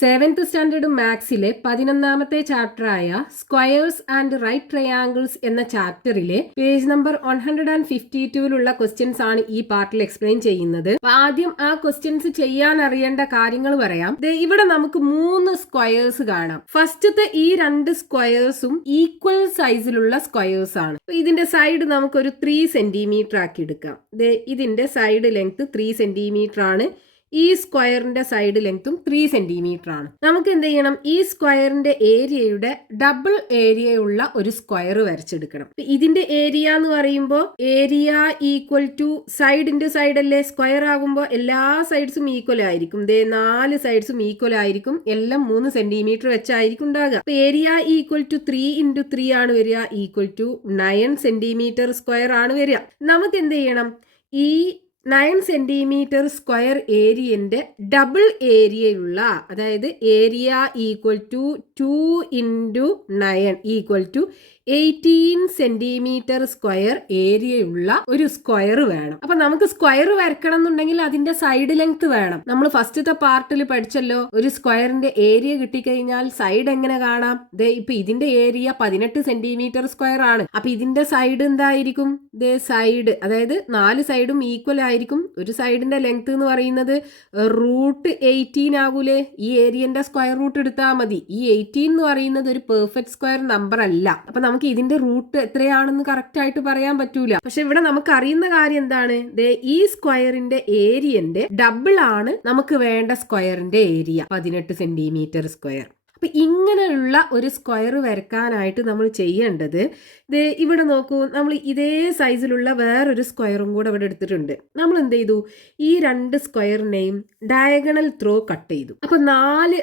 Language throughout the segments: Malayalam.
സെവൻത് സ്റ്റാൻഡേർഡ് മാത്സിലെ 11ാമത്തെ ചാപ്റ്ററായ സ്ക്വയേഴ്സ് ആൻഡ് റൈറ്റ് ട്രയാങ്കിൾസ് എന്ന ചാപ്റ്ററിലെ പേജ് നമ്പർ 152 ക്വസ്റ്റ്യൻസ് ആണ് ഈ പാർട്ടിൽ എക്സ്പ്ലെയിൻ ചെയ്യുന്നത്. ആദ്യം ആ ക്വസ്റ്റ്യൻസ് ചെയ്യാൻ അറിയേണ്ട കാര്യങ്ങൾ പറയാം. ഇവിടെ നമുക്ക് 3 സ്ക്വയേഴ്സ് കാണാം. ഫസ്റ്റത്തെ ഈ 2 സ്ക്വയേഴ്സും ഈക്വൽ സൈസിലുള്ള സ്ക്വയേഴ്സ് ആണ്. ഇതിന്റെ സൈഡ് നമുക്കൊരു 3 സെന്റിമീറ്റർ ആക്കി എടുക്കാം. ഇതിന്റെ സൈഡ് ലെങ്ത് 3 സെന്റിമീറ്റർ ആണ്. ഈ സ്ക്വയറിന്റെ സൈഡ് ലെങ്ത്തും 3 സെന്റിമീറ്റർ ആണ്. നമുക്ക് എന്ത് ചെയ്യണം? ഈ സ്ക്വയറിന്റെ ഏരിയയുടെ ഡബിൾ ഏരിയ ഉള്ള ഒരു സ്ക്വയർ വരച്ചെടുക്കണം. ഇതിന്റെ ഏരിയ എന്ന് പറയുമ്പോൾ area equal to side into side അല്ലേ? സ്ക്വയർ ആകുമ്പോൾ എല്ലാ സൈഡ്സും ഈക്വൽ ആയിരിക്കും. 4 സൈഡ്സും ഈക്വൽ ആയിരിക്കും. എല്ലാം 3 സെന്റിമീറ്റർ വെച്ചായിരിക്കും ഉണ്ടാകുക. ഏരിയ ഈക്വൽ ടു 3 ഇൻറ്റു 3 ആണ് വരിക. ഈക്വൽ ടു 9 സെന്റിമീറ്റർ സ്ക്വയർ ആണ് വരിക. നമുക്ക് എന്ത് ചെയ്യണം? ഈ 9 സെന്റിമീറ്റർ സ്ക്വയർ ഏരിയന്റെ ഡബിൾ ഏരിയയുള്ള, അതായത് area equal to 2 into 9 equal to 18 centimetre square ഏരിയയുള്ള ഒരു സ്ക്വയർ വേണം. അപ്പൊ നമുക്ക് സ്ക്വയർ വരക്കണം എന്നുണ്ടെങ്കിൽ അതിന്റെ സൈഡ് ലെങ്ത് വേണം. നമ്മൾ ഫസ്റ്റത്തെ പാർട്ടിൽ പഠിച്ചല്ലോ, ഒരു സ്ക്വയറിന്റെ ഏരിയ കിട്ടിക്കഴിഞ്ഞാൽ സൈഡ് എങ്ങനെ കാണാം? ഇപ്പൊ ഇതിന്റെ ഏരിയ 18 സെന്റിമീറ്റർ സ്ക്വയർ ആണ്. അപ്പൊ ഇതിന്റെ സൈഡ് എന്തായിരിക്കും? സൈഡ്, അതായത് 4 സൈഡും ഈക്വൽ ആയിരിക്കും. ഒരു സൈഡിന്റെ ലെങ്ത് എന്ന് പറയുന്നത് √18 ആകൂലേ? ഈ ഏരിയന്റെ സ്ക്വയർ റൂട്ട് എടുത്താൽ മതി. ഈ 18 എന്ന് പറയുന്നത് ഒരു പെർഫെക്റ്റ് സ്ക്വയർ നമ്പർ അല്ല. അപ്പൊ നമുക്ക് ഇതിന്റെ റൂട്ട് എത്രയാണെന്ന് കറക്റ്റ് ആയിട്ട് പറയാൻ പറ്റൂല. പക്ഷെ ഇവിടെ നമുക്ക് അറിയുന്ന കാര്യം എന്താണ്? ഈ സ്ക്വയറിന്റെ ഏരിയന്റെ ഡബിൾ ആണ് നമുക്ക് വേണ്ട സ്ക്വയറിന്റെ ഏരിയ, 18 സെന്റിമീറ്റർ സ്ക്വയർ. അപ്പൊ ഇങ്ങനെയുള്ള ഒരു സ്ക്വയർ വരക്കാനായിട്ട് നമ്മൾ ചെയ്യേണ്ടത്, ഇവിടെ നോക്കൂ, നമ്മൾ ഇതേ സൈസിലുള്ള വേറൊരു സ്ക്വയറും കൂടെ ഇവിടെ എടുത്തിട്ടുണ്ട്. നമ്മൾ എന്ത് ചെയ്തു? ഈ 2 സ്ക്വയറിനെയും ഡയഗണൽ ത്രോ കട്ട് ചെയ്തു. അപ്പൊ 4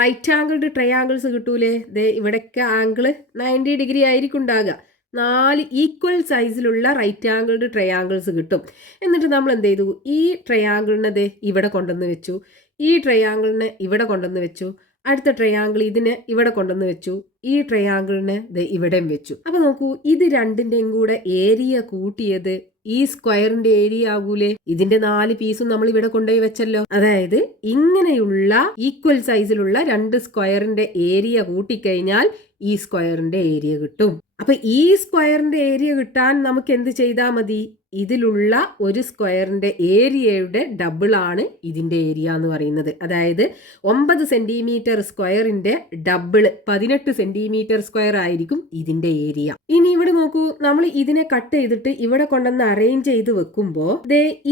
റൈറ്റ് ആംഗിൾഡ് ട്രയാങ്കിൾസ് കിട്ടൂലേ? ഇവിടെയൊക്കെ ആംഗിള് 90 ഡിഗ്രി ആയിരിക്കും ഉണ്ടാകുക. 4 ഈക്വൽ സൈസിലുള്ള റൈറ്റ് ആംഗിൾഡ് ട്രയാങ്കിൾസ് കിട്ടും. എന്നിട്ട് നമ്മൾ എന്ത് ചെയ്തു? ഈ ട്രയാങ്കിളിനെ ഇവിടെ കൊണ്ടുവന്ന് വെച്ചു, ഈ ട്രയാങ്കിളിനെ ഇവിടെ കൊണ്ടുവന്ന് വെച്ചു, അടുത്ത ട്രയാങ്കിൾ ഇതിനെ ഇവിടെ കൊണ്ടുവന്ന് വെച്ചു, ഈ ട്രയാങ്കിളിനെ ഇവിടെയും വെച്ചു. അപ്പൊ നോക്കൂ, ഇത് രണ്ടിന്റെയും കൂടെ ഏരിയ കൂട്ടിയത് ഈ സ്ക്വയറിന്റെ ഏരിയ ആകൂലേ? ഇതിന്റെ 4 പീസും നമ്മൾ ഇവിടെ കൊണ്ടുപോയി വെച്ചല്ലോ. അതായത് ഇങ്ങനെയുള്ള ഈക്വൽ സൈസിലുള്ള 2 സ്ക്വയറിന്റെ ഏരിയ കൂട്ടിക്കഴിഞ്ഞാൽ ഈ സ്ക്വയറിന്റെ ഏരിയ കിട്ടും. അപ്പൊ ഈ സ്ക്വയറിന്റെ ഏരിയ കിട്ടാൻ നമുക്ക് എന്ത് ചെയ്താൽ മതി? ഇതിലുള്ള ഒരു സ്ക്വയറിന്റെ ഏരിയയുടെ ഡബിൾ ആണ് ഇതിന്റെ ഏരിയ എന്ന് പറയുന്നത്. അതായത് 9 സെന്റിമീറ്റർ സ്ക്വയറിന്റെ ഡബിൾ 18 സെന്റിമീറ്റർ സ്ക്വയർ ആയിരിക്കും ഇതിന്റെ ഏരിയ. ഇനി ഇവിടെ നോക്കൂ, നമ്മൾ ഇതിനെ കട്ട് ചെയ്തിട്ട് ഇവിടെ കൊണ്ടുവന്ന് അറേഞ്ച് ചെയ്ത് വെക്കുമ്പോൾ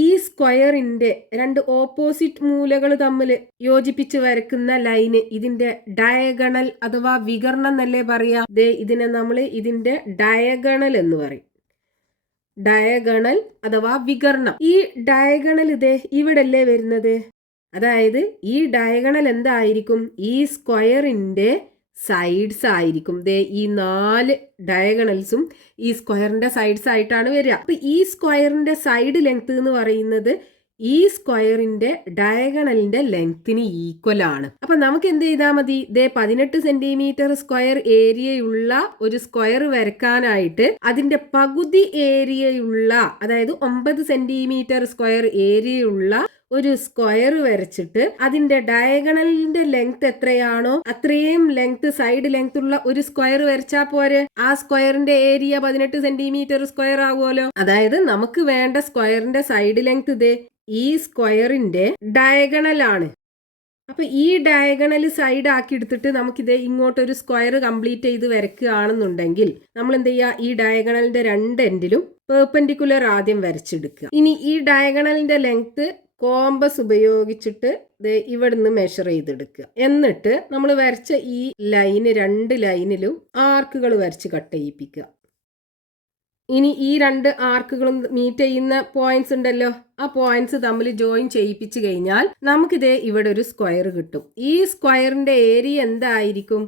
ഈ സ്ക്വയറിന്റെ 2 ഓപ്പോസിറ്റ് മൂലകൾ തമ്മിൽ യോജിപ്പിച്ച് വരക്കുന്ന ലൈന് ഇതിന്റെ ഡയഗണൽ അഥവാ വികർണം എന്നല്ലേ പറയാ. ഇതിനെ നമ്മൾ ഇതിന്റെ ഡയഗണൽ എന്ന് പറയും. ഡയഗണൽ അഥവാ വികർണം. ഈ ഡയഗണൽ ഇവിടെ അല്ലേ വരുന്നത്? അതായത് ഈ ഡയഗണൽ എന്തായിരിക്കും? ഈ സ്ക്വയറിന്റെ സൈഡ്സ് ആയിരിക്കും. ഈ 4 ഡയഗണൽസും ഈ സ്ക്വയറിന്റെ സൈഡ്സ് ആയിട്ടാണ് വരിക. അപ്പൊ ഈ സ്ക്വയറിന്റെ സൈഡ് ലെങ്ത് എന്ന് പറയുന്നത് ഈ സ്ക്വയറിന്റെ ഡയഗണലിന്റെ ലെങ്ത്തിന് ഈക്വൽ ആണ്. അപ്പൊ നമുക്ക് എന്ത് ചെയ്താൽ മതി? 18 സെന്റിമീറ്റർ സ്ക്വയർ ഏരിയയുള്ള ഒരു സ്ക്വയർ വരക്കാനായിട്ട് അതിന്റെ പകുതി ഏരിയയുള്ള, അതായത് 9 സെന്റിമീറ്റർ സ്ക്വയർ ഏരിയയുള്ള ഒരു സ്ക്വയർ വരച്ചിട്ട് അതിന്റെ ഡയഗണലിന്റെ ലെങ്ത് എത്രയാണോ അത്രയും ലെങ്ത്, സൈഡ് ലെങ്ത് ഉള്ള ഒരു സ്ക്വയർ വരച്ചാ പോരെ? ആ സ്ക്വയറിന്റെ ഏരിയ 18 സെന്റിമീറ്റർ സ്ക്വയർ ആകുമല്ലോ. അതായത് നമുക്ക് വേണ്ട സ്ക്വയറിന്റെ സൈഡ് ലെങ്ത് ഈ സ്ക്വയറിന്റെ ഡയഗണൽ ആണ്. അപ്പൊ ഈ ഡയഗണൽ സൈഡ് ആക്കി എടുത്തിട്ട് നമുക്കിത് ഇങ്ങോട്ടൊരു സ്ക്വയർ കംപ്ലീറ്റ് ചെയ്ത് വരയ്ക്കുകയാണെന്നുണ്ടെങ്കിൽ നമ്മൾ എന്ത് ചെയ്യുക? ഈ ഡയഗണലിന്റെ 2 എൻഡിലും പെർപെൻഡിക്കുലർ ആദ്യം വരച്ചെടുക്കുക. ഇനി ഈ ഡയഗണലിന്റെ ലെങ്ത് കോമ്പസ് ഉപയോഗിച്ചിട്ട് ഇവിടുന്ന് മെഷർ ചെയ്തെടുക്കുക. എന്നിട്ട് നമ്മൾ വരച്ച ഈ ലൈന് 2 ലൈനിലും ആർക്കുകൾ വരച്ച് കട്ട് ചെയ്യിപ്പിക്കുക. ഇനി ഈ 2 ആർക്കുകളും മീറ്റ് ചെയ്യുന്ന പോയിന്റ്സ് ഉണ്ടല്ലോ, ആ പോയിന്റ്സ് തമ്മിൽ ജോയിൻ ചെയ്യിപ്പിച്ചു കഴിഞ്ഞാൽ നമുക്കിതേ ഇവിടെ ഒരു സ്ക്വയർ കിട്ടും. ഈ സ്ക്വയറിന്റെ ഏരിയ എന്തായിരിക്കും?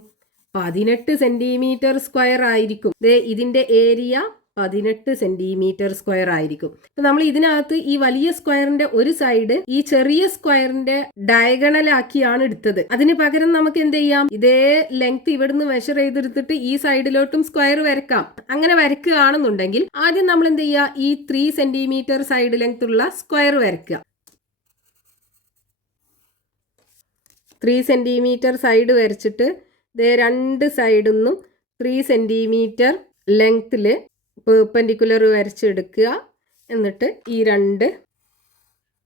18 സെന്റിമീറ്റർ സ്ക്വയർ ആയിരിക്കും. ഇതിന്റെ ഏരിയ 18 സെന്റിമീറ്റർ സ്ക്വയർ ആയിരിക്കും. അപ്പൊ നമ്മൾ ഇതിനകത്ത് ഈ വലിയ സ്ക്വയറിന്റെ ഒരു സൈഡ് ഈ ചെറിയ സ്ക്വയറിന്റെ ഡയഗണൽ ആക്കിയാണ് എടുത്തത്. അതിന് പകരം നമുക്ക് എന്ത് ചെയ്യാം? ഇതേ ലെങ്ത് ഇവിടുന്ന് മെഷർ ചെയ്തെടുത്തിട്ട് ഈ സൈഡിലോട്ടും സ്ക്വയർ വരക്കാം. അങ്ങനെ വരക്കുകയാണെന്നുണ്ടെങ്കിൽ ആദ്യം നമ്മൾ എന്ത് ചെയ്യുക? ഈ 3 സെന്റിമീറ്റർ സൈഡ് ലെങ്ത് ഉള്ള സ്ക്വയർ വരക്കുക. 3 സെൻറ്റിമീറ്റർ സൈഡ് വരച്ചിട്ട് ദേ 2 സൈഡിൽ നിന്നും 3 സെൻറ്റിമീറ്റർ ലെങ്ത്തിൽ പെർപെൻഡിക്കുലർ വരച്ചെടുക്കുക. എന്നിട്ട് ഈ 2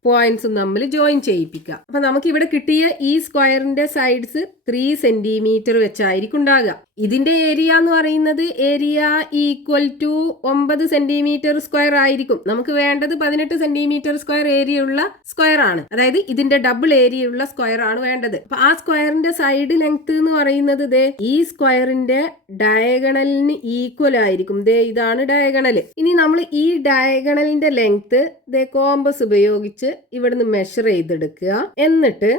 പോയിന്റ്സും തമ്മിൽ ജോയിൻ ചെയ്യിപ്പിക്കുക. അപ്പൊ നമുക്ക് ഇവിടെ കിട്ടിയ ഈ സ്ക്വയറിന്റെ സൈഡ്സ് 3 സെന്റിമീറ്റർ വെച്ചായിരിക്കും ഉണ്ടാകുക. ഇതിന്റെ ഏരിയ എന്ന് പറയുന്നത് area equal to 9 centimetre square ആയിരിക്കും. നമുക്ക് വേണ്ടത് 18 സെന്റിമീറ്റർ സ്ക്വയർ ഏരിയ ഉള്ള സ്ക്വയർ ആണ്. അതായത് ഇതിന്റെ ഡബിൾ ഏരിയ ഉള്ള സ്ക്വയർ ആണ് വേണ്ടത്. അപ്പൊ ആ സ്ക്വയറിന്റെ സൈഡ് ലെങ്ത് എന്ന് പറയുന്നത് ദേ ഈ സ്ക്വയറിന്റെ ഡയഗണലിന് ഈക്വൽ ആയിരിക്കും. ദേ ഇതാണ് ഡയഗണൽ. ഇനി നമ്മൾ ഈ ഡയഗണലിന്റെ ലെങ്ത് ദേ കോമ്പസ് ഉപയോഗിച്ച് ഇവിടുന്ന് മെഷർ ചെയ്തെടുക്കുക. എന്നിട്ട്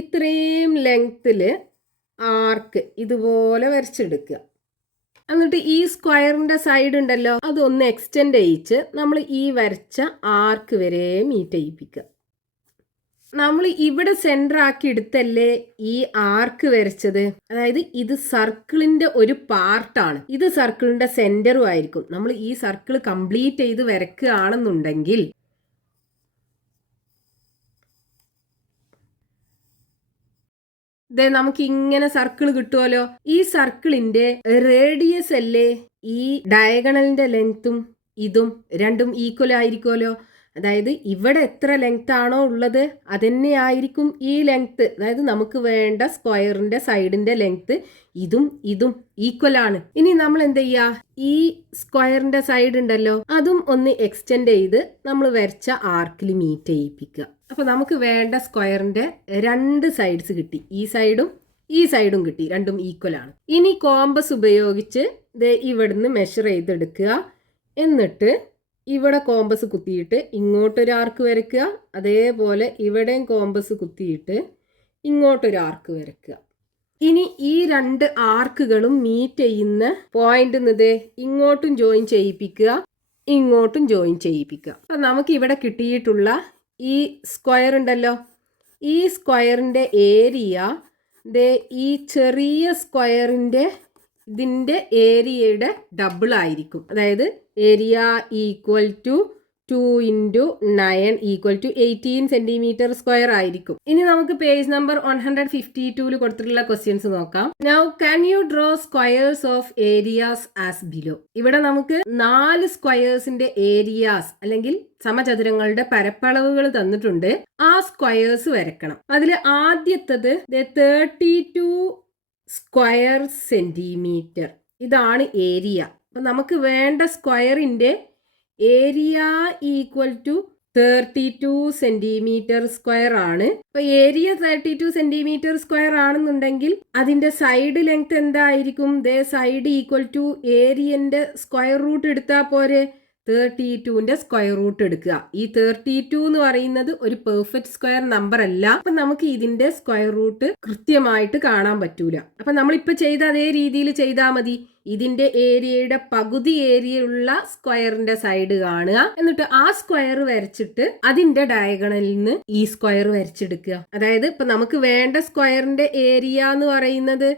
ഇത്രയും ലെങ്ത്തില് ആർക്ക് ഇതുപോലെ വരച്ചെടുക്കുക. എന്നിട്ട് ഈ സ്ക്വയറിന്റെ സൈഡ് ഉണ്ടല്ലോ അതൊന്ന് എക്സ്റ്റെൻഡ് ചെയ്യിച്ച് നമ്മൾ ഈ വരച്ച ആർക്ക് വരെ മീറ്റ് ചെയ്യിപ്പിക്കുക. നമ്മൾ ഇവിടെ സെന്റർ ആക്കി എടുത്തല്ലേ ഈ ആർക്ക് വരച്ചത്. അതായത് ഇത് സർക്കിളിന്റെ ഒരു പാർട്ടാണ്. ഇത് സർക്കിളിന്റെ സെന്ററും ആയിരിക്കും. നമ്മൾ ഈ സർക്കിൾ കംപ്ലീറ്റ് ചെയ്ത് വരക്കുകയാണെന്നുണ്ടെങ്കിൽ നമുക്ക് ഇങ്ങനെ സർക്കിൾ കിട്ടുമല്ലോ. ഈ സർക്കിളിന്റെ റേഡിയസ് അല്ലേ ഈ ഡയഗണലിന്റെ ലെങ്ത്തും ഇതും രണ്ടും ഈക്വൽ ആയിരിക്കുമല്ലോ. അതായത് ഇവിടെ എത്ര ലെങ്ത് ആണോ ഉള്ളത് അതന്നെ ആയിരിക്കും ഈ ലെങ്ത്. അതായത് നമുക്ക് വേണ്ട സ്ക്വയറിന്റെ സൈഡിന്റെ ലെങ്ത് ഇതും ഇതും ഈക്വൽ ആണ്. ഇനി നമ്മൾ എന്ത് ചെയ്യാ, ഈ സ്ക്വയറിന്റെ സൈഡ് ഉണ്ടല്ലോ അതും ഒന്ന് എക്സ്റ്റെൻഡ് ചെയ്ത് നമ്മൾ വരച്ച ആർക്കിൽ മീറ്റ് ചെയ്യിപ്പിക്കുക. അപ്പൊ നമുക്ക് വേണ്ട സ്ക്വയറിന്റെ 2 സൈഡ്സ് കിട്ടി. ഈ സൈഡും കിട്ടി. രണ്ടും ഈക്വൽ ആണ്. ഇനി കോമ്പസ് ഉപയോഗിച്ച് ഇവിടുന്ന് മെഷർ ചെയ്തെടുക്കുക. എന്നിട്ട് ഇവിടെ കോമ്പസ് കുത്തിയിട്ട് ഇങ്ങോട്ടൊരു ആർക്ക് വരയ്ക്കുക. അതേപോലെ ഇവിടെയും കോമ്പസ് കുത്തിയിട്ട് ഇങ്ങോട്ടൊരു ആർക്ക് വരയ്ക്കുക. ഇനി ഈ 2 ആർക്കുകളും മീറ്റ് ചെയ്യുന്ന പോയിന്റ് ഇങ്ങോട്ടും ജോയിൻ ചെയ്യിപ്പിക്കുക, ഇങ്ങോട്ടും ജോയിൻ ചെയ്യിപ്പിക്കുക. അപ്പൊ നമുക്ക് ഇവിടെ കിട്ടിയിട്ടുള്ള ഈ സ്ക്വയർ ഉണ്ടല്ലോ, ഈ സ്ക്വയറിന്റെ ഏരിയ ഈ ചെറിയ സ്ക്വയറിന്റെ ഇതിന്റെ ഏരിയയുടെ ഡബിൾ ആയിരിക്കും. അതായത് area equal to 2 × 9 equal to 18 centimetre square ആയിരിക്കും. ഇനി നമുക്ക് പേജ് നമ്പർ 152 കൊടുത്തിട്ടുള്ള ക്വസ്റ്റ്യൻസ് നോക്കാം. Now can you draw squares of areas as below. ഇവിടെ നമുക്ക് 4 സ്ക്വയേഴ്സിന്റെ ഏരിയാസ് അല്ലെങ്കിൽ സമചതുരങ്ങളുടെ പരപ്പളവുകൾ തന്നിട്ടുണ്ട്. ആ സ്ക്വയേഴ്സ് വരക്കണം. അതിൽ ആദ്യത്തത് 32 സ്ക്വയർ സെന്റിമീറ്റർ. ഇതാണ് ഏരിയ. അപ്പൊ നമുക്ക് വേണ്ട സ്ക്വയറിന്റെ area equal to 32 centimetre square ആണ്. അപ്പൊ ഏരിയ 32 സെന്റിമീറ്റർ സ്ക്വയർ ആണെന്നുണ്ടെങ്കിൽ അതിന്റെ സൈഡ് ലെങ്ത് എന്തായിരിക്കും? സൈഡ് ഈക്വൽ ടു ഏരിയന്റെ സ്ക്വയർ റൂട്ട് എടുത്താൽ പോരെ. 32ന്റെ സ്ക്വയർ റൂട്ട് എടുക്കുക. ഈ 32 എന്ന് പറയുന്നത് ഒരു പെർഫെക്റ്റ് സ്ക്വയർ നമ്പർ അല്ല. അപ്പൊ നമുക്ക് ഇതിന്റെ സ്ക്വയർ റൂട്ട് കൃത്യമായിട്ട് കാണാൻ പറ്റൂല. അപ്പൊ നമ്മളിപ്പോ ചെയ്ത അതേ രീതിയിൽ ചെയ്താൽ മതി. ഇതിന്റെ ഏരിയയുടെ പകുതി ഏരിയ ഉള്ള സ്ക്വയറിന്റെ സൈഡ് കാണുക. എന്നിട്ട് ആ സ്ക്വയർ വരച്ചിട്ട് അതിന്റെ ഡയഗണലിൽ നിന്ന് ഈ സ്ക്വയർ വരച്ചെടുക്കുക. അതായത് ഇപ്പൊ നമുക്ക് വേണ്ട സ്ക്വയറിന്റെ ഏരിയ എന്ന് പറയുന്നത്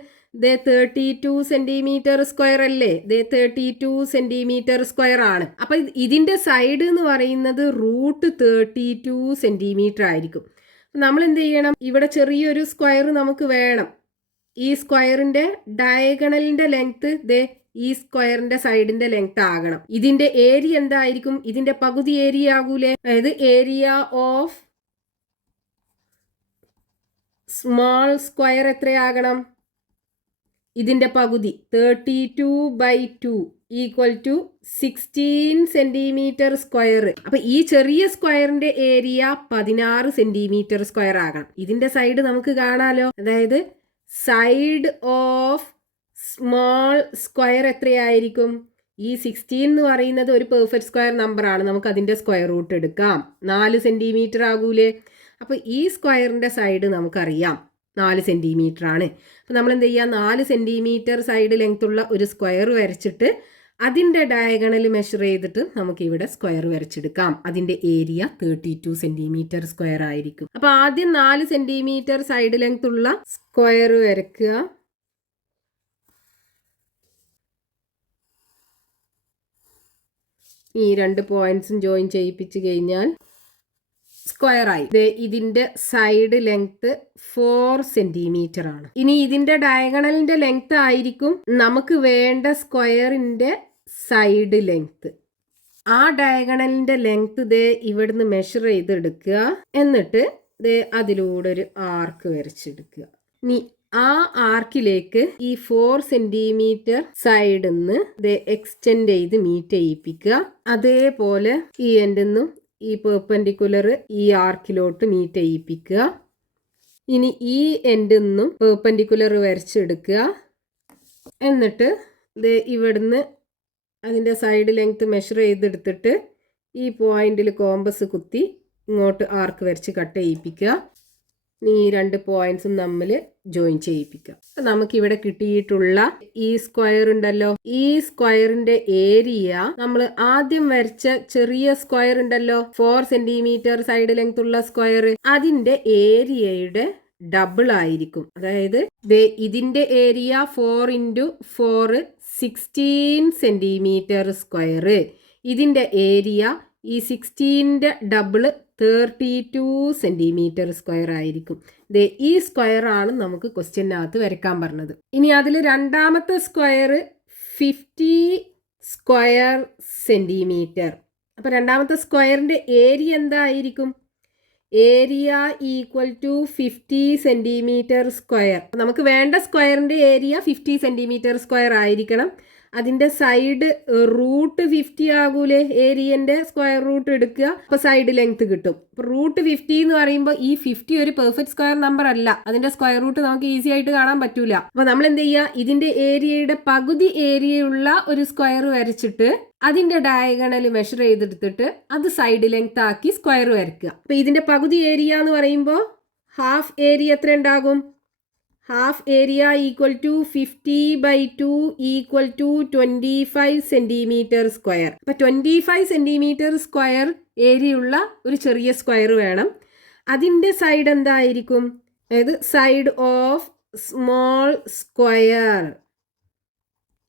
32 സെന്റിമീറ്റർ സ്ക്വയർ അല്ലേ. 32 സെന്റിമീറ്റർ സ്ക്വയർ ആണ്. അപ്പൊ ഇതിന്റെ സൈഡ് എന്ന് പറയുന്നത് റൂട്ട് 32 സെന്റിമീറ്റർ ആയിരിക്കും. നമ്മൾ എന്ത് ചെയ്യണം, ഇവിടെ ചെറിയൊരു സ്ക്വയർ നമുക്ക് വേണം. ഈ സ്ക്വയറിന്റെ ഡയഗണലിന്റെ ലെങ്ത് ഈ സ്ക്വയറിന്റെ സൈഡിന്റെ ലെങ്ത് ആകണം. ഇതിന്റെ ഏരിയ എന്തായിരിക്കും? ഇതിന്റെ പകുതി ഏരിയ ആകൂലേ. അതായത് ഏരിയ ഓഫ് സ്മോൾ സ്ക്വയർ എത്രയാകണം? ഇതിന്റെ പകുതി 32/2 ഈക്വൽ ടു 16 സെന്റിമീറ്റർ സ്ക്വയർ. അപ്പൊ ഈ ചെറിയ സ്ക്വയറിന്റെ ഏരിയ 16 സെന്റിമീറ്റർ സ്ക്വയർ ആകണം. ഇതിന്റെ സൈഡ് നമുക്ക് കാണാലോ. അതായത് സൈഡ് ഓഫ് സ്മോൾ സ്ക്വയർ എത്രയായിരിക്കും? ഈ 16 എന്ന് പറയുന്നത് ഒരു പെർഫെക്റ്റ് സ്ക്വയർ നമ്പർ ആണ്. നമുക്ക് അതിന്റെ സ്ക്വയർ റൂട്ട് എടുക്കാം. 4 സെന്റിമീറ്റർ ആകൂലേ. അപ്പൊ ഈ സ്ക്വയറിന്റെ സൈഡ് നമുക്കറിയാം 4 സെന്റിമീറ്റർ ആണ്. അപ്പൊ നമ്മൾ എന്ത് ചെയ്യുക, 4 സെന്റിമീറ്റർ സൈഡ് ലെങ്ത് ഉള്ള ഒരു സ്ക്വയർ വരച്ചിട്ട് അതിന്റെ ഡയഗണൽ മെഷർ ചെയ്തിട്ട് നമുക്ക് ഇവിടെ സ്ക്വയർ വരച്ചെടുക്കാം. അതിന്റെ ഏരിയ 32 സെന്റിമീറ്റർ സ്ക്വയർ ആയിരിക്കും. അപ്പൊ ആദ്യം 4 സെന്റിമീറ്റർ സൈഡ് ലെങ്ത് ഉള്ള സ്ക്വയർ വരയ്ക്കുക. ഈ 2 പോയിന്റ്സും ജോയിൻ ചെയ്യിപ്പിച്ച് കഴിഞ്ഞാൽ സ്ക്വയർ ആയി. ഇതിന്റെ സൈഡ് ലെങ്ത് 4 സെന്റിമീറ്റർ ആണ്. ഇനി ഇതിന്റെ ഡയഗണലിന്റെ ലെങ്ത് ആയിരിക്കും നമുക്ക് വേണ്ട സ്ക്വയറിന്റെ സൈഡ് ലെങ്ത്. ആ ഡയഗണലിന്റെ ലെങ്ത് ഇവിടുന്ന് മെഷർ ചെയ്തെടുക്കുക. എന്നിട്ട് അതിലൂടെ ഒരു ആർക്ക് വരച്ചെടുക്കുക. ഇനി ആ ആർക്കിലേക്ക് ഈ 4 സെന്റിമീറ്റർ സൈഡിൽ നിന്ന് എക്സ്റ്റെൻഡ് ചെയ്ത് മീറ്റ് ചെയ്യിപ്പിക്കുക. അതേപോലെ ഈ എൻഡിൽ നിന്നും ഈ പെർപെൻഡിക്കുലർ ഈ ആർക്കിലോട്ട് മീറ്റ് ചെയ്യിപ്പിക്കുക. ഇനി ഈ എൻഡിൽ നിന്നും പെർപെൻഡിക്കുലർ വരച്ചെടുക്കുക. എന്നിട്ട് ഇവിടുന്ന് അതിൻ്റെ സൈഡ് ലെങ്ത് മെഷർ ചെയ്തെടുത്തിട്ട് ഈ പോയിന്റിൽ കോമ്പസ് കുത്തി ഇങ്ങോട്ട് ആർക്ക് വരച്ച് കട്ട് ചെയ്യിപ്പിക്കുക. ഈ 2 പോയിന്റ്സും തമ്മിൽ ജോയിൻ ചെയ്യിപ്പിക്കുക. നമുക്കിവിടെ കിട്ടിയിട്ടുള്ള ഈ സ്ക്വയർ ഉണ്ടല്ലോ, ഈ സ്ക്വയറിന്റെ ഏരിയ നമ്മൾ ആദ്യം വരച്ച ചെറിയ സ്ക്വയർ ഉണ്ടല്ലോ, 4 സെന്റിമീറ്റർ സൈഡ് ലെങ്ത് ഉള്ള സ്ക്വയർ, അതിന്റെ ഏരിയയുടെ ഡബിൾ ആയിരിക്കും. അതായത് ഇതിന്റെ ഏരിയ 4 × 4 16 സെന്റിമീറ്റർ സ്ക്വയർ. ഇതിന്റെ ഏരിയ ഈ 16ന്റെ ഡബിൾ 32 സെന്റിമീറ്റർ സ്ക്വയർ ആയിരിക്കും. ഈ സ്ക്വയർ ആണ് നമുക്ക് ക്വസ്റ്റ്യനകത്ത് വരയ്ക്കാൻ പറഞ്ഞത്. ഇനി അതിൽ രണ്ടാമത്തെ സ്ക്വയർ 50 സ്ക്വയർ സെന്റിമീറ്റർ. അപ്പൊ രണ്ടാമത്തെ സ്ക്വയറിന്റെ ഏരിയ എന്തായിരിക്കും? Area equal to 50 centimetre square. നമുക്ക് വേണ്ട സ്ക്വയറിന്റെ ഏരിയ 50 സെന്റിമീറ്റർ സ്ക്വയർ ആയിരിക്കണം. അതിന്റെ സൈഡ് റൂട്ട് 50 ആകൂലേ, ഏരിയന്റെ സ്ക്വയർ റൂട്ട് എടുക്കുക, അപ്പൊ സൈഡ് ലെങ്ത് കിട്ടും. റൂട്ട് 50 എന്ന് പറയുമ്പോൾ ഈ 50 ഒരു പെർഫെക്റ്റ് സ്ക്വയർ നമ്പർ അല്ല, അതിന്റെ സ്ക്വയർ റൂട്ട് നമുക്ക് ഈസി ആയിട്ട് കാണാൻ പറ്റൂല. അപ്പൊ നമ്മൾ എന്ത് ചെയ്യുക, ഇതിന്റെ ഏരിയയുടെ പകുതി ഏരിയയുള്ള ഒരു സ്ക്വയർ വരച്ചിട്ട് അതിന്റെ ഡയഗണൽ മെഷർ ചെയ്തെടുത്തിട്ട് അത് സൈഡ് ലെങ്ത് ആക്കി സ്ക്വയർ വരയ്ക്കുക. അപ്പൊ ഇതിന്റെ പകുതി ഏരിയ എന്ന് പറയുമ്പോൾ ഹാഫ് ഏരിയ എത്ര ഉണ്ടാകും? Half area equal to 50/2 equal to 25 centimetre square. അപ്പൊ 25 സെന്റിമീറ്റർ സ്ക്വയർ ഏരിയ ഉള്ള ഒരു ചെറിയ സ്ക്വയർ വേണം. അതിന്റെ സൈഡ് എന്തായിരിക്കും? അതായത് side of small square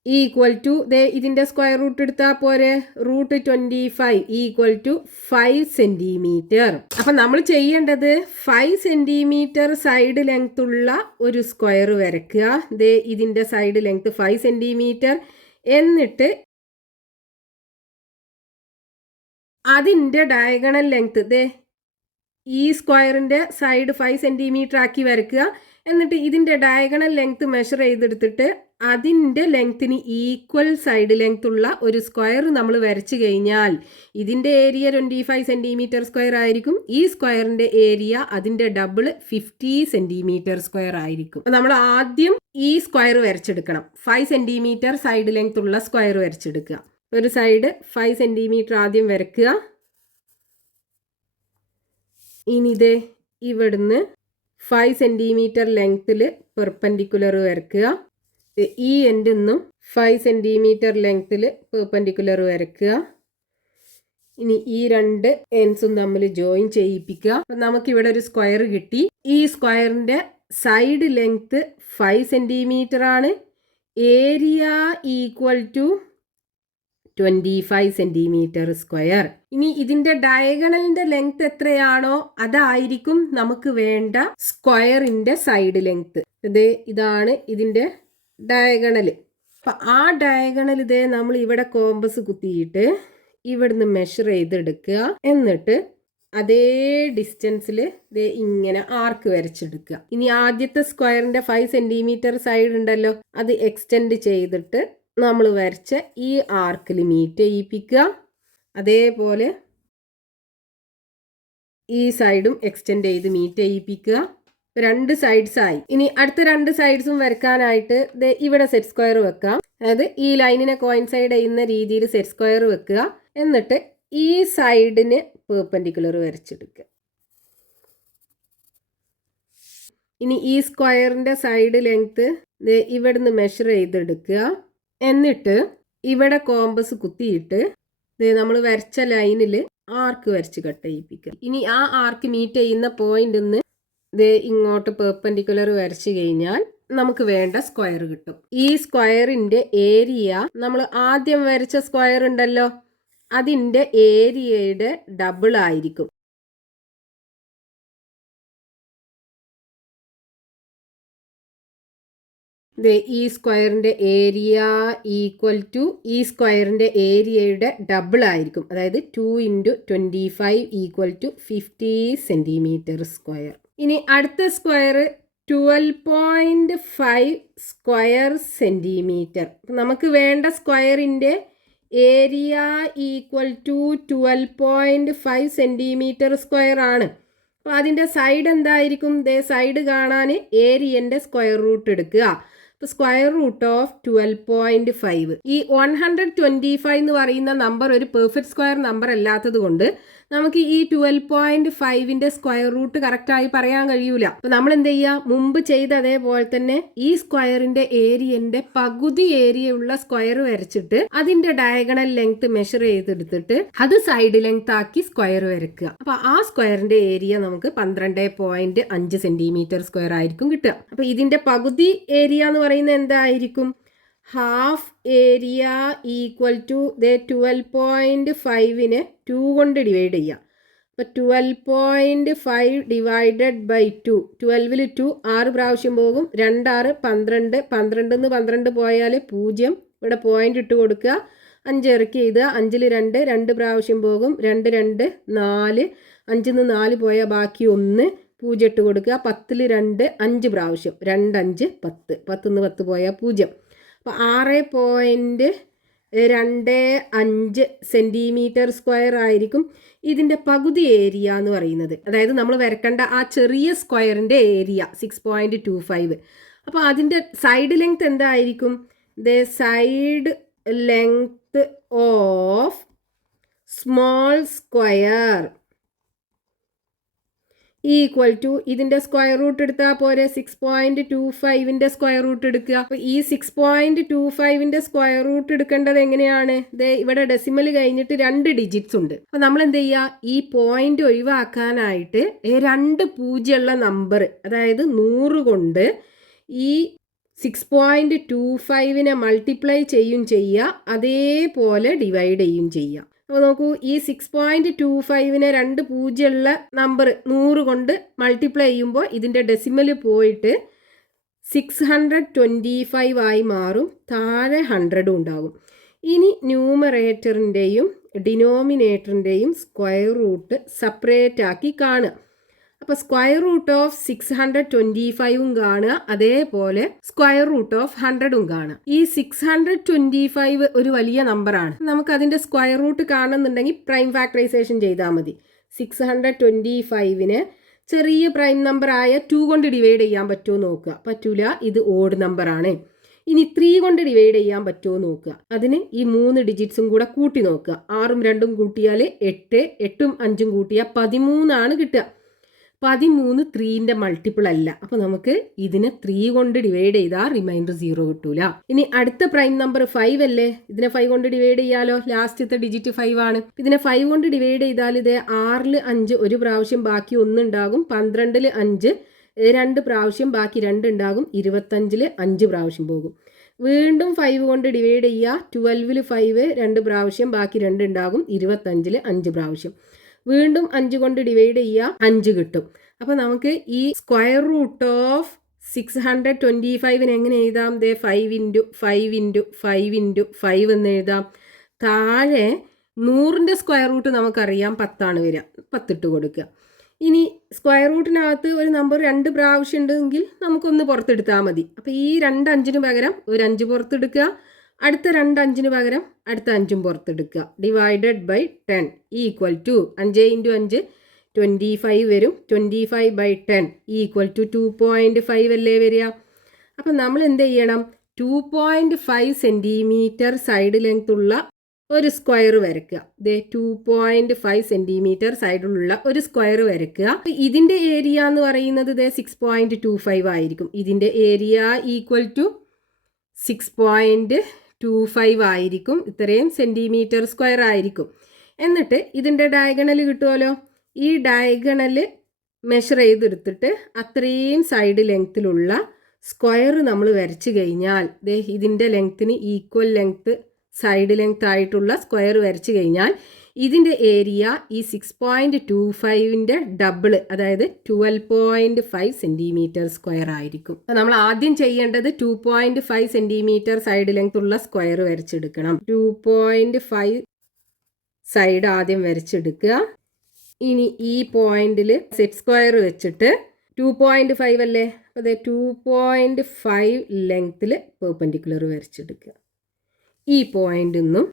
equal to ഇതിന്റെ സ്ക്വയർ റൂട്ട് എടുത്താൽ പോരെ, റൂട്ട് 25 ഈക്വൽ ടു 5 സെന്റിമീറ്റർ. അപ്പൊ നമ്മൾ ചെയ്യേണ്ടത് 5 സെന്റിമീറ്റർ സൈഡ് ലെങ്ത് ഉള്ള ഒരു സ്ക്വയർ വരയ്ക്കുക. ഇതിന്റെ സൈഡ് ലെങ്ത് 5 സെന്റിമീറ്റർ. എന്നിട്ട് അതിന്റെ ഡയഗണൽ ലെങ്ത് ഈ സ്ക്വയറിന്റെ സൈഡ് 5 സെന്റിമീറ്റർ ആക്കി വരയ്ക്കുക. എന്നിട്ട് ഇതിന്റെ ഡയഗണൽ ലെങ്ത് മെഷർ ചെയ്തെടുത്തിട്ട് അതിന്റെ ലെങ്ത്തിന് ഈക്വൽ സൈഡ് ലെങ്ത് ഉള്ള ഒരു സ്ക്വയർ നമ്മൾ വരച്ചു കഴിഞ്ഞാൽ ഇതിന്റെ ഏരിയ 25 സെന്റിമീറ്റർ സ്ക്വയർ ആയിരിക്കും. ഈ സ്ക്വയറിന്റെ ഏരിയ അതിന്റെ ഡബിൾ 50 സെന്റിമീറ്റർ സ്ക്വയർ ആയിരിക്കും. നമ്മൾ ആദ്യം ഈ സ്ക്വയർ വരച്ചെടുക്കണം. 5 സെന്റിമീറ്റർ സൈഡ് ലെങ്ത് ഉള്ള സ്ക്വയർ വരച്ചെടുക്കുക. ഒരു സൈഡ് 5 സെന്റിമീറ്റർ ആദ്യം വരയ്ക്കുക. ഇനി ഇവിടുന്ന് 5 സെന്റിമീറ്റർ ലെങ്ത്തിൽ പെർപെൻഡിക്കുലർ വരയ്ക്കുക. ഈ എൻഡിൽ നിന്നും 5 സെന്റിമീറ്റർ ലെങ്ത്തിൽ പെർപെൻഡിക്കുലർ വരയ്ക്കുക. ഇനി ഈ 2 എൻഡ്സും തമ്മിൽ ജോയിൻ ചെയ്യിപ്പിക്കുക. നമുക്കിവിടെ ഒരു സ്ക്വയർ കിട്ടി. ഈ സ്ക്വയറിന്റെ സൈഡ് ലെങ്ത് 5 സെന്റിമീറ്റർ ആണ്. Area equal to 25 centimetre square. ഇനി ഇതിന്റെ ഡയഗണലിന്റെ ലെങ്ത് എത്രയാണോ അതായിരിക്കും നമുക്ക് വേണ്ട സ്ക്വയറിന്റെ സൈഡ് ലെങ്ത്. ഇതാണ് ഇതിന്റെ ഡയഗണൽ. അപ്പൊ ആ ഡയഗണൽ നമ്മൾ ഇവിടെ കോമ്പസ് കുത്തിയിട്ട് ഇവിടുന്ന് മെഷർ ചെയ്തെടുക്കുക. എന്നിട്ട് അതേ ഡിസ്റ്റൻസിൽ ഇങ്ങനെ ആർക്ക് വരച്ചെടുക്കുക. ഇനി ആദ്യത്തെ സ്ക്വയറിന്റെ 5 സെന്റിമീറ്റർ സൈഡ് ഉണ്ടല്ലോ, അത് എക്സ്റ്റെൻഡ് ചെയ്തിട്ട് നമ്മൾ വരച്ച ഈ ആർക്കിൽ മീറ്റ് ചെയ്യിപ്പിക്കുക. അതേപോലെ ഈ സൈഡും എക്സ്റ്റെൻഡ് ചെയ്ത് മീറ്റ് ചെയ്യിപ്പിക്കുക. 2 സൈഡ്സ് ആയി. ഇനി അടുത്ത 2 സൈഡ്സും വരയ്ക്കാനായിട്ട് ഇവിടെ സെറ്റ് സ്ക്വയർ വെക്കാം. അതായത് ഈ ലൈനിനെ കോയിൻസൈഡ് ചെയ്യുന്ന രീതിയിൽ സെറ്റ് സ്ക്വയർ വെക്കുക. എന്നിട്ട് ഈ സൈഡിന് പെർപെൻഡിക്കുലർ വരച്ചെടുക്കുക. ഇനി ഈ സ്ക്വയറിന്റെ സൈഡ് ലെങ്ത് ഇവിടുന്ന് മെഷർ ചെയ്തെടുക്കുക. എന്നിട്ട് ഇവിടെ കോമ്പസ് കുത്തിയിട്ട് നമ്മൾ വരച്ച ലൈനിൽ ആർക്ക് വരച്ച് കട്ട് ചെയ്യിപ്പിക്കുക. ഇനി ആ ആർക്ക് മീറ്റ് ചെയ്യുന്ന പോയിന്റ് നിന്ന് ഇങ്ങോട്ട് പെർപെൻഡിക്കുലർ വരച്ചു കഴിഞ്ഞാൽ നമുക്ക് വേണ്ട സ്ക്വയർ കിട്ടും. ഈ സ്ക്വയറിന്റെ ഏരിയ നമ്മൾ ആദ്യം വരച്ച സ്ക്വയർ ഉണ്ടല്ലോ അതിന്റെ ഏരിയയുടെ ഡബിൾ ആയിരിക്കും. ഈ സ്ക്വയറിൻ്റെ ഏരിയ ഈക്വൽ ടു ഈ സ്ക്വയറിൻ്റെ ഏരിയയുടെ ഡബിൾ ആയിരിക്കും. അതായത് 2 × 25 ഈക്വൽ ടു 50 സെൻറ്റിമീറ്റർ സ്ക്വയർ. ഇനി അടുത്ത സ്ക്വയർ 12.5 സ്ക്വയർ സെൻറ്റിമീറ്റർ. നമുക്ക് വേണ്ട സ്ക്വയറിൻ്റെ area equal to 12.5 centimetre square ആണ്. അപ്പോൾ അതിൻ്റെ സൈഡ് എന്തായിരിക്കും? സൈഡ് കാണാൻ ഏരിയൻ്റെ സ്ക്വയർ റൂട്ട് എടുക്കുക. അപ്പോൾ സ്ക്വയർ റൂട്ട് ഓഫ് 12.5. ഈ 125 എന്ന് പറയുന്ന നമ്പർ ഒരു പെർഫെക്റ്റ് സ്ക്വയർ നമ്പർ അല്ലാത്തത് കൊണ്ട് നമുക്ക് ഈ 12.5ന്റെ സ്ക്വയർ റൂട്ട് കറക്റ്റായി പറയാൻ കഴിയൂല. അപ്പോൾ നമ്മൾ എന്ത് ചെയ്യുക? മുമ്പ് ചെയ്ത അതേപോലെ തന്നെ ഈ സ്ക്വയറിന്റെ ഏരിയന്റെ പകുതി ഏരിയ ഉള്ള സ്ക്വയർ വരച്ചിട്ട് അതിന്റെ ഡയഗണൽ ലെങ്ത് മെഷർ ചെയ്തെടുത്തിട്ട് അത് സൈഡ് ലെങ്ത് ആക്കി സ്ക്വയർ വരയ്ക്കുക. അപ്പൊ ആ സ്ക്വയറിന്റെ ഏരിയ നമുക്ക് 12.5 സെന്റിമീറ്റർ സ്ക്വയർ ആയിരിക്കും കിട്ടുക. അപ്പൊ ഇതിന്റെ പകുതി ഏരിയ എന്ന് പറയുന്നത് എന്തായിരിക്കും? ഹാഫ് ഏരിയ ഈക്വൽ ടു 12.5നെ 2 കൊണ്ട് ഡിവൈഡ് ചെയ്യുക. അപ്പോൾ 12.5 ഡിവൈഡഡ് ബൈ 2. 12ൽ 2 6 പ്രാവശ്യം പോകും. 2 6 12. 12 12 പോയാൽ 0. ഇവിടെ പോയിന്റ് ഇട്ട് കൊടുക്കുക. 5 ഇറക്കി എഴുതുക. 5ൽ 2 2 പ്രാവശ്യം പോകും. 2 2 4. 5ൽ 4 പോയാൽ ബാക്കി 1. 0 ഇട്ട് കൊടുക്കുക. 10ൽ 2 5 പ്രാവശ്യം. 2 5 10. 10ൽ 10 പോയാൽ 0. അപ്പോൾ 6.25 സെൻറ്റിമീറ്റർ സ്ക്വയർ ആയിരിക്കും ഇതിൻ്റെ പകുതി ഏരിയ എന്ന് പറയുന്നത്. അതായത് നമ്മൾ വരക്കേണ്ട ആ ചെറിയ സ്ക്വയറിൻ്റെ ഏരിയ 6.25. അപ്പോൾ അതിൻ്റെ സൈഡ് ലെങ്ത് എന്തായിരിക്കും? Side length of small square equal to ഇതിൻ്റെ സ്ക്വയർ റൂട്ട് എടുത്താൽ പോരെ 6.25ന്റെ സ്ക്വയർ റൂട്ട് എടുക്കുക. അപ്പോൾ ഈ 6.25ന്റെ സ്ക്വയർ റൂട്ട് എടുക്കേണ്ടത് എങ്ങനെയാണ്? ഇവിടെ ഡെസിമൽ കഴിഞ്ഞിട്ട് 2 ഡിജിറ്റ്സ് ഉണ്ട്. അപ്പോൾ നമ്മൾ എന്ത് ചെയ്യുക? ഈ പോയിന്റ് ഒഴിവാക്കാനായിട്ട് 2 പൂജ്യമുള്ള നമ്പർ, അതായത് 100 കൊണ്ട് ഈ 6.25നെ മൾട്ടിപ്ലൈ ചെയ്യുക, അതേപോലെ ഡിവൈഡ് ചെയ്യുക. അപ്പോൾ നോക്കൂ, ഈ 6.25നെ 2 പൂജ്യമുള്ള നമ്പർ 100 കൊണ്ട് മൾട്ടിപ്ലൈ ചെയ്യുമ്പോൾ ഇതിൻ്റെ ഡെസിമൽ പോയിട്ട് 625 ആയി മാറും. താഴെ 100 ഉണ്ടാകും. ഇനി ന്യൂമറേറ്ററിൻ്റെയും ഡിനോമിനേറ്ററിൻ്റെയും സ്ക്വയർ റൂട്ട് സെപ്പറേറ്റ് ആക്കി കാണുക. അപ്പോൾ സ്ക്വയർ റൂട്ട് ഓഫ് 625ഉം കാണുക, അതേപോലെ സ്ക്വയർ റൂട്ട് ഓഫ് 100ഉം കാണുക. ഈ 625 ഒരു വലിയ നമ്പറാണ്. നമുക്ക് അതിൻ്റെ സ്ക്വയർ റൂട്ട് കാണുന്നുണ്ടെങ്കിൽ പ്രൈം ഫാക്ടറൈസേഷൻ ചെയ്താൽ മതി. 625നെ ചെറിയ പ്രൈം നമ്പർ ആയ 2 കൊണ്ട് ഡിവൈഡ് ചെയ്യാൻ പറ്റുമോ നോക്കുക. പറ്റൂല, ഇത് ഓഡ് നമ്പറാണ്. ഇനി 3 കൊണ്ട് ഡിവൈഡ് ചെയ്യാൻ പറ്റുമോ നോക്കുക. അതിന് ഈ 3 ഡിജിറ്റ്സും കൂടെ കൂട്ടി നോക്കുക. 6ഉം 2ഉം കൂട്ടിയാൽ 8, 8ഉം 5ഉം കൂട്ടിയാൽ 13 ആണ് കിട്ടുക. 13 3ന്റെ മൾട്ടിപ്പിൾ അല്ല. അപ്പോൾ നമുക്ക് ഇതിനെ 3 കൊണ്ട് ഡിവൈഡ് ചെയ്താൽ റിമൈൻഡർ 0 കിട്ടൂല. ഇനി അടുത്ത പ്രൈം നമ്പർ 5 അല്ലേ? ഇതിനെ 5 കൊണ്ട് ഡിവൈഡ് ചെയ്യാലോ. ലാസ്റ്റത്തെ ഡിജിറ്റ് 5 ആണ്. ഇതിനെ 5 കൊണ്ട് ഡിവൈഡ് ചെയ്താൽ ഇത് 6ൽ 5 ഒരു പ്രാവശ്യം ബാക്കി 1 ഉണ്ടാകും. 12ൽ 5 2 പ്രാവശ്യം ബാക്കി 2 ഉണ്ടാകും. 25ൽ 5 പ്രാവശ്യം പോകും. വീണ്ടും 5 കൊണ്ട് ഡിവൈഡ് ചെയ്യുക. 12ൽ 5 2 പ്രാവശ്യം ബാക്കി 2 ഉണ്ടാകും. 25ൽ 5 പ്രാവശ്യം. വീണ്ടും 5 കൊണ്ട് ഡിവൈഡ് ചെയ്യുക, 5 കിട്ടും. അപ്പോൾ നമുക്ക് ഈ സ്ക്വയർ റൂട്ട് ഓഫ് 625ന് എങ്ങനെ എഴുതാം? 5 × 5 × 5 × 5 എന്ന് എഴുതാം. താഴെ 100ന്റെ സ്ക്വയർ റൂട്ട് നമുക്കറിയാം 10 വരിക. 10 ഇട്ട് കൊടുക്കുക. ഇനി സ്ക്വയർ റൂട്ടിനകത്ത് ഒരു നമ്പർ 2 പ്രാവശ്യം ഉണ്ടെങ്കിൽ നമുക്കൊന്ന് പുറത്തെടുത്താൽ മതി. അപ്പോൾ ഈ 2 5ന് പകരം ഒരു 5 പുറത്തെടുക്കുക. അടുത്ത 2 5ന് പകരം അടുത്ത 5ഉം പുറത്തെടുക്കുക. ഡിവൈഡഡ് ബൈ 10 ഈക്വൽ ടു 5 × 5 25 വരും. 25/10 ഈക്വൽ ടു 2.5 അല്ലേ വരിക. അപ്പം നമ്മൾ എന്ത് ചെയ്യണം? 2.5 സെൻറ്റിമീറ്റർ സൈഡ് ലെങ്ത് ഉള്ള ഒരു സ്ക്വയർ വരയ്ക്കുക. 2.5 സെൻറ്റിമീറ്റർ സൈഡിലുള്ള ഒരു സ്ക്വയർ വരയ്ക്കുക. ഇതിൻ്റെ ഏരിയ എന്ന് പറയുന്നത് 6.25 ആയിരിക്കും. ഇതിൻ്റെ ഏരിയ ഈക്വൽ ടു 6.25 ആയിരിക്കും. ഇത്രയും സെൻറ്റിമീറ്റർ സ്ക്വയർ ആയിരിക്കും. എന്നിട്ട് ഇതിൻ്റെ ഡയഗണൽ കിട്ടുമല്ലോ. ഈ ഡയഗണൽ മെഷർ ചെയ്തെടുത്തിട്ട് അത്രയും സൈഡ് ലെങ്ത്തിലുള്ള സ്ക്വയർ നമ്മൾ വരച്ചു കഴിഞ്ഞാൽ ഇതിൻ്റെ ലെങ്ത്തിന് ഈക്വൽ ലെങ്ത്ത് സൈഡ് ലെങ്ത് ആയിട്ടുള്ള സ്ക്വയർ വരച്ചു കഴിഞ്ഞാൽ ഇതിൻ്റെ ഏരിയ ഈ 6.25ൻ്റെ ഡബിള്, അതായത് 12.5 സെൻറ്റിമീറ്റർ സ്ക്വയർ ആയിരിക്കും. അപ്പോൾ നമ്മൾ ആദ്യം ചെയ്യേണ്ടത് 2.5 സെൻറ്റിമീറ്റർ സൈഡ് ലെങ്ത് ഉള്ള സ്ക്വയർ വരച്ചെടുക്കണം. 2.5 സൈഡ് ആദ്യം വരച്ചെടുക്കുക. ഇനി ഈ പോയിന്റിൽ സെറ്റ് സ്ക്വയർ വെച്ചിട്ട് 2.5 അല്ലേ, അതെ 2.5 ലെങ്ത്തിൽ പെർപെൻഡിക്കുലർ വരച്ചെടുക്കുക. ഈ പോയിന്റിൽ നിന്നും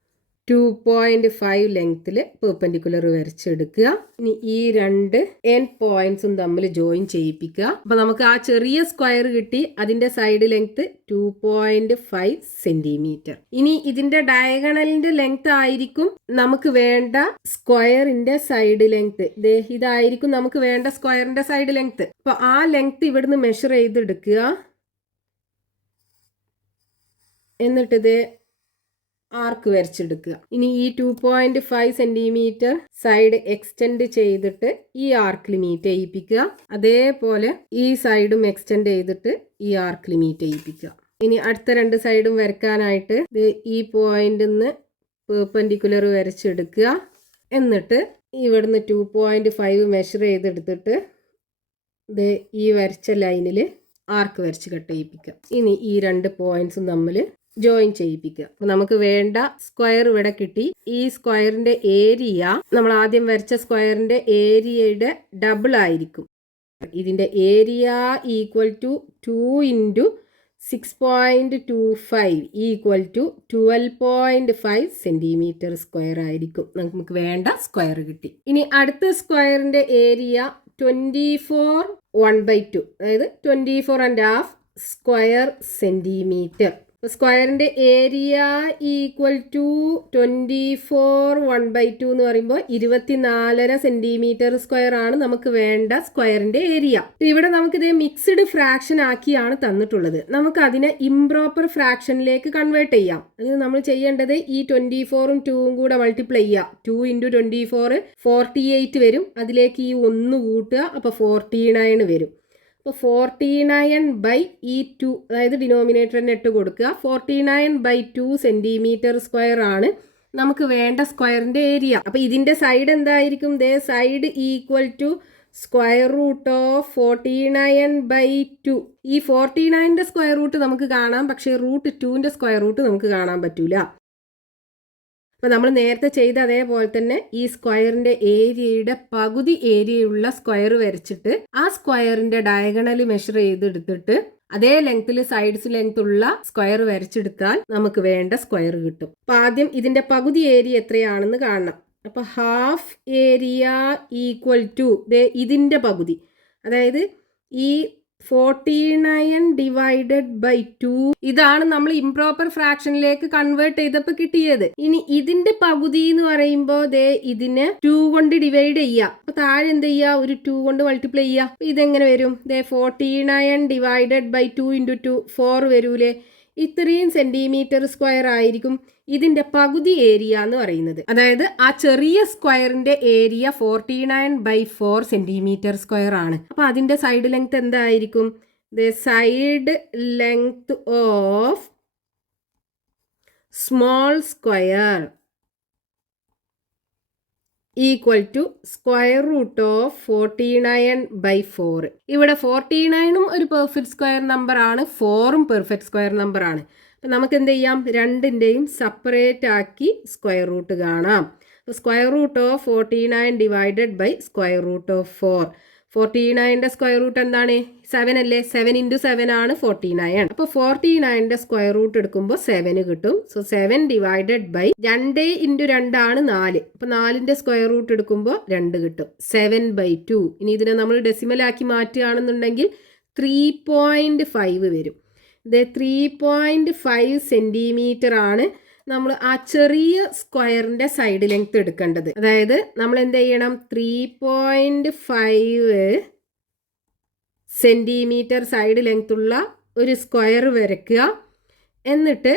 2.5 ലെങ്ത്തിൽ പെർപെൻഡിക്കുലർ വരച്ചെടുക്കുക. ഇനി ഈ രണ്ട് എൻഡ് പോയിന്റ്സും തമ്മിൽ ജോയിൻ ചെയ്യിപ്പിക്കുക. അപ്പോൾ നമുക്ക് ആ ചെറിയ സ്ക്വയർ കിട്ടി. അതിൻ്റെ സൈഡ് ലെങ്ത് 2.5 സെൻറ്റിമീറ്റർ. ഇനി ഇതിൻ്റെ ഡയഗണലിൻ്റെ ലെങ്ത് ആയിരിക്കും നമുക്ക് വേണ്ട സ്ക്വയറിൻ്റെ സൈഡ് ലെങ്ത്. ഇതായിരിക്കും നമുക്ക് വേണ്ട സ്ക്വയറിൻ്റെ സൈഡ് ലെങ്ത്. അപ്പോൾ ആ ലെങ്ത് ഇവിടുന്ന് മെഷർ ചെയ്തെടുക്കുക. എന്നിട്ടിത് ആർക്ക് വരച്ചെടുക്കുക. ഇനി ഈ 2.5 സെൻറ്റിമീറ്റർ സൈഡ് എക്സ്റ്റെൻഡ് ചെയ്തിട്ട് ഈ ആർക്കിൽ മീറ്റ് ചെയ്യിപ്പിക്കുക. അതേപോലെ ഈ സൈഡും എക്സ്റ്റെൻഡ് ചെയ്തിട്ട് ഈ ആർക്കിൽ മീറ്റ് ചെയ്യിപ്പിക്കുക. ഇനി അടുത്ത രണ്ട് സൈഡും വരയ്ക്കാനായിട്ട് ഈ പോയിന്റിൽ നിന്ന് പെർപെൻഡിക്കുലർ വരച്ചെടുക്കുക. എന്നിട്ട് ഇവിടുന്ന് 2.5 മെഷർ ചെയ്തെടുത്തിട്ട് ഈ വരച്ച ലൈനിൽ ആർക്ക് വരച്ച് കട്ട് ചെയ്യിപ്പിക്കുക. ഇനി ഈ രണ്ട് പോയിന്റ്സും തമ്മിൽ ജോയിൻ ചെയ്യിപ്പിക്കുക. അപ്പോൾ നമുക്ക് വേണ്ട സ്ക്വയർ ഇവിടെ കിട്ടി. ഈ സ്ക്വയറിന്റെ ഏരിയ നമ്മൾ ആദ്യം വരച്ച സ്ക്വയറിന്റെ ഏരിയയുടെ ഡബിൾ ആയിരിക്കും. ഇതിന്റെ area equal to 2 × 6.25 equal to 12.5 centimetre square ആയിരിക്കും. നമുക്ക് വേണ്ട സ്ക്വയർ കിട്ടി. ഇനി അടുത്ത സ്ക്വയറിന്റെ ഏരിയ 24 1/2, അതായത് 24.5 സ്ക്വയർ സെൻറ്റിമീറ്റർ. സ്ക്വയറിന്റെ ഏരിയ ഈക്വൽ ടു 24 1/2 എന്ന് പറയുമ്പോൾ 24.5 സെൻറ്റിമീറ്റർ സ്ക്വയർ ആണ് നമുക്ക് വേണ്ട സ്ക്വയറിന്റെ ഏരിയ. ഇവിടെ നമുക്കിത് മിക്സ്ഡ് ഫ്രാക്ഷൻ ആക്കിയാണ് തന്നിട്ടുള്ളത്. നമുക്ക് അതിനെ ഇംപ്രോപ്പർ ഫ്രാക്ഷനിലേക്ക് കൺവേർട്ട് ചെയ്യാം. അത് നമ്മൾ ചെയ്യേണ്ടത് ഈ 24ഉം 2ഉം കൂടെ മൾട്ടിപ്ലൈ ചെയ്യുക. 2 × 24 48 വരും. അതിലേക്ക് ഈ 1 കൂട്ടുക, അപ്പോൾ 49 വരും. അപ്പോൾ 49/2, അതായത് ഡിനോമിനേറ്ററിന് 8 കൊടുക്കുക. 49/2 സെൻറ്റിമീറ്റർ സ്ക്വയർ ആണ് നമുക്ക് വേണ്ട സ്ക്വയറിൻ്റെ ഏരിയ. അപ്പോൾ ഇതിൻ്റെ സൈഡ് എന്തായിരിക്കും? Side equal to square root of 49/2. ഈ 49ൻ്റെ സ്ക്വയർ റൂട്ട് നമുക്ക് കാണാം, പക്ഷേ റൂട്ട് 2ൻ്റെ സ്ക്വയർ റൂട്ട് നമുക്ക് കാണാൻ പറ്റൂല. അപ്പോൾ നമ്മൾ നേരത്തെ ചെയ്ത അതേപോലെ തന്നെ ഈ സ്ക്വയറിൻ്റെ ഏരിയയുടെ പകുതി ഏരിയയുള്ള സ്ക്വയർ വരച്ചിട്ട് ആ സ്ക്വയറിൻ്റെ ഡയഗണൽ മെഷർ ചെയ്തെടുത്തിട്ട് അതേ ലെങ്ത്തിൽ സൈഡ്സ് ലെങ്ത് ഉള്ള സ്ക്വയർ വരച്ചെടുത്താൽ നമുക്ക് വേണ്ട സ്ക്വയർ കിട്ടും. അപ്പോൾ ആദ്യം ഇതിൻ്റെ പകുതി ഏരിയ എത്രയാണെന്ന് കാണണം. അപ്പോൾ ഹാഫ് ഏരിയ ഈക്വൽ ടു ഇതിൻ്റെ പകുതി, അതായത് ഈ 49/2 ഇതാണ് നമ്മൾ ഇംപ്രോപ്പർ ഫ്രാക്ഷനിലേക്ക് കൺവേർട്ട് ചെയ്തപ്പോൾ കിട്ടിയത്. ഇനി ഇതിന്റെ പകുതി എന്ന് പറയുമ്പോൾ ഇതിനെ 2 കൊണ്ട് ഡിവൈഡ് ചെയ്യുക. അപ്പൊ താഴെ എന്ത് ചെയ്യുക? ഒരു 2 കൊണ്ട് മൾട്ടിപ്ലൈ ചെയ്യുക. ഇതെങ്ങനെ വരും? 49/2 × 2 4 വരൂലേ? ഇത്രയും സെൻറ്റിമീറ്റർ സ്ക്വയർ ആയിരിക്കും ഇതിന്റെ പകുതി ഏരിയ എന്ന് പറയുന്നത്. അതായത് ആ ചെറിയ സ്ക്വയറിന്റെ ഏരിയ 49/4 സെൻറ്റിമീറ്റർ സ്ക്വയർ ആണ്. അപ്പൊ അതിന്റെ സൈഡ് ലെങ്ത് എന്തായിരിക്കും? Side length of small square equal to square root of 49/4. ഇവിടെ 49ഉം ഒരു പെർഫെക്റ്റ് സ്ക്വയർ നമ്പർ ആണ്, 4ഉം പെർഫെക്റ്റ് സ്ക്വയർ നമ്പർ ആണ്. അപ്പം നമുക്ക് എന്ത് ചെയ്യാം? രണ്ടിൻ്റെയും സെപ്പറേറ്റ് ആക്കി സ്ക്വയർ റൂട്ട് കാണാം. Square root of 49 / square root of 4. 49ൻ്റെ സ്ക്വയർ റൂട്ട് എന്താണ്? 7 അല്ലേ? 7 × 7 ആണ് 49. അപ്പോൾ 49ൻ്റെ സ്ക്വയർ റൂട്ട് എടുക്കുമ്പോൾ 7 കിട്ടും. സോ 7 / 2 × 2 ആണ് 4. അപ്പോൾ 4ൻ്റെ സ്ക്വയർ റൂട്ട് എടുക്കുമ്പോൾ 2 കിട്ടും. 7/2. ഇനി ഇതിനെ നമ്മൾ ഡെസിമലാക്കി മാറ്റുകയാണെന്നുണ്ടെങ്കിൽ 3.5 വരും. 3.5 സെൻറ്റിമീറ്റർ ആണ് നമ്മൾ ആ ചെറിയ സ്ക്വയറിൻ്റെ സൈഡ് ലെങ്ത് എടുക്കേണ്ടത്. അതായത് നമ്മൾ എന്ത് ചെയ്യണം? 3.5 സെൻറ്റിമീറ്റർ സൈഡ് ലെങ്ത് ഉള്ള ഒരു സ്ക്വയർ വരയ്ക്കുക. എന്നിട്ട്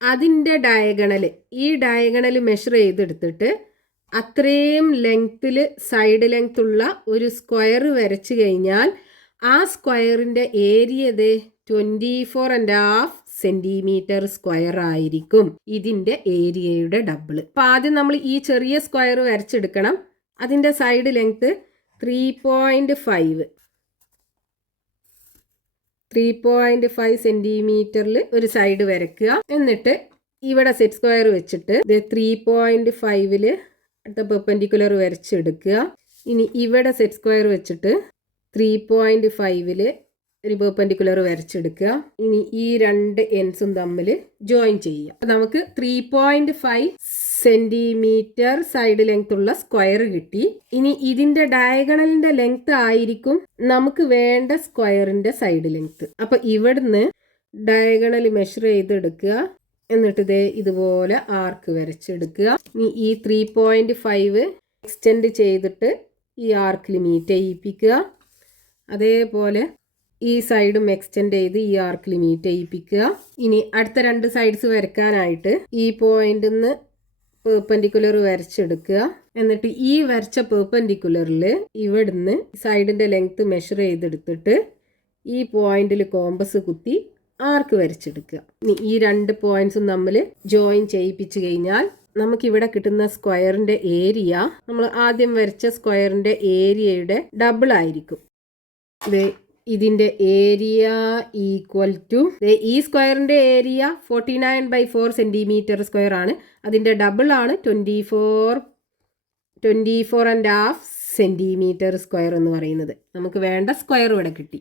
അതിൻ്റെ ഈ ഡയഗണൽ മെഷർ ചെയ്തെടുത്തിട്ട് അത്രയും ലെങ്ത്തിൽ സൈഡ് ലെങ്ത് ഉള്ള ഒരു സ്ക്വയർ വരച്ചു കഴിഞ്ഞാൽ ആ സ്ക്വയറിൻ്റെ ഏരിയ 24.5 സെന്റിമീറ്റർ സ്ക്വയർ ആയിരിക്കും ഇതിന്റെ ഏരിയയുടെ ഡബിൾ. അപ്പൊ ആദ്യം നമ്മൾ ഈ ചെറിയ സ്ക്വയർ വരച്ചെടുക്കണം. അതിന്റെ സൈഡ് ലെങ്ത് 3.5 സെന്റിമീറ്ററിൽ ഒരു സൈഡ് വരയ്ക്കുക. എന്നിട്ട് ഇവിടെ സെറ്റ് സ്ക്വയർ വെച്ചിട്ട് 3.5 അടുത്ത പെർപെൻഡിക്കുലർ വരച്ചെടുക്കുക. ഇനി ഇവിടെ സെറ്റ് സ്ക്വയർ വെച്ചിട്ട് 3.5 ഒരു പെർപെൻഡിക്കുലർ വരച്ചെടുക്കുക. ഇനി ഈ രണ്ട് എൻഡ്സും തമ്മിൽ ജോയിൻ ചെയ്യുക. നമുക്ക് 3.5 സെന്റിമീറ്റർ സൈഡ് ലെങ്ത് ഉള്ള സ്ക്വയർ കിട്ടി. ഇനി ഇതിന്റെ ഡയഗണലിന്റെ ലെങ്ത് ആയിരിക്കും നമുക്ക് വേണ്ട സ്ക്വയറിന്റെ സൈഡ് ലെങ്ത്. അപ്പൊ ഇവിടുന്ന് ഡയഗണൽ മെഷർ ചെയ്തെടുക്കുക. എന്നിട്ട് ഇതുപോലെ ആർക്ക് വരച്ചെടുക്കുക. ഇനി ഈ 3.5 എക്സ്റ്റെൻഡ് ചെയ്തിട്ട് ഈ ആർക്കിൽ മീറ്റ് ചെയ്യിപ്പിക്കുക. അതേപോലെ ഈ സൈഡും എക്സ്റ്റെൻഡ് ചെയ്ത് ഈ ആർക്കിൽ മീറ്റ് ചെയ്യിപ്പിക്കുക. ഇനി അടുത്ത രണ്ട് സൈഡ്സ് വരയ്ക്കാനായിട്ട് ഈ പോയിന്റിൽ നിന്ന് പെർപെൻഡിക്കുലർ വരച്ചെടുക്കുക. എന്നിട്ട് ഈ വരച്ച പെർപെൻഡിക്കുലറിൽ ഇവിടുന്ന് സൈഡിന്റെ ലെങ്ത് മെഷർ ചെയ്തെടുത്തിട്ട് ഈ പോയിന്റിൽ കോമ്പസ് കുത്തി ആർക്ക് വരച്ചെടുക്കുക. ഇനി ഈ രണ്ട് പോയിന്റ്സും തമ്മിൽ ജോയിൻ ചെയ്യിപ്പിച്ചു കഴിഞ്ഞാൽ നമുക്കിവിടെ കിട്ടുന്ന സ്ക്വയറിന്റെ ഏരിയ നമ്മൾ ആദ്യം വരച്ച സ്ക്വയറിന്റെ ഏരിയയുടെ ഡബിൾ ആയിരിക്കും. ഇതിന്റെ ഏരിയ ഈക്വൽ ടു ഈ സ്ക്വയറിന്റെ ഏരിയ 49/4 സെന്റിമീറ്റർ സ്ക്വയർ ആണ്. അതിന്റെ ഡബിൾ ആണ് 24.5 സെന്റിമീറ്റർ സ്ക്വയർ എന്ന് പറയുന്നത്. നമുക്ക് വേണ്ട സ്ക്വയർ ഇവിടെ കിട്ടി.